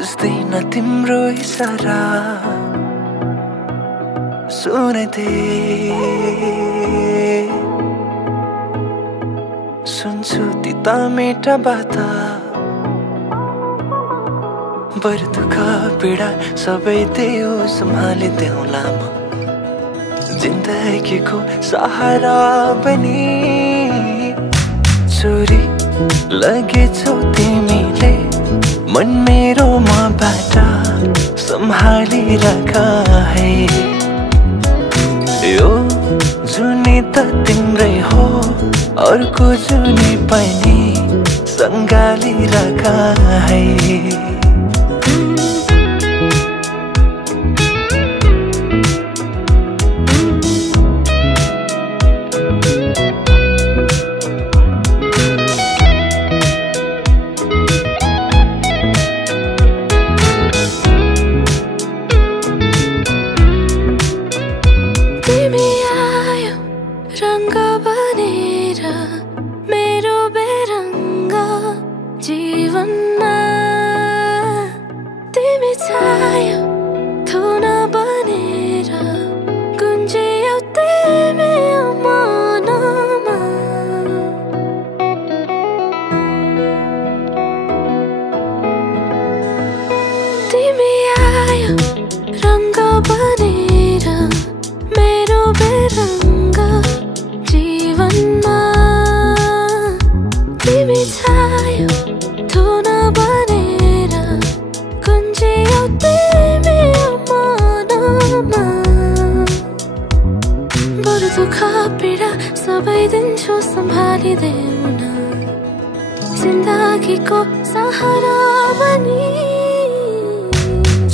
बुझ्दैन तिम्रो इसारा सुन्दै सुन्छु तिता मिठा बाता बरु दुःख पीडा सबै देऊ सम्हालिदेऊला म जिन्दगीको सहारा बनी चोरी लगेछौ तिमीले मन मेरोमा बाटा सम्हालिराख है यो जुनी त तिम्रै हो अर्को जुनी पनि सँगालिराख है रंग बनेर मेरो बेरंग जीवनमा तिमी छायो धुन बनेर गुन्जियो तिमी मनमा तिमी आयो रंग बनेर मेरो बेरंग जीवनमा तिमी छायो धुन बनेर गुन्जियो तिमी मनमा बरु दुःख पीडा सबै दिन्छु सम्हालिदेऊ न जिन्दगीको सहारा बनी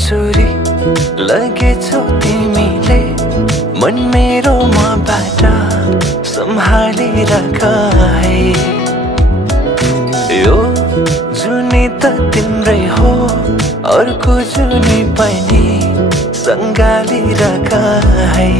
चोरी लगेछौ तिमीले मन मेरोमा बाटा सम्हालिराख है यो जुनी त तिम्रै हो अर्को जुनी पनि सँगालिराख है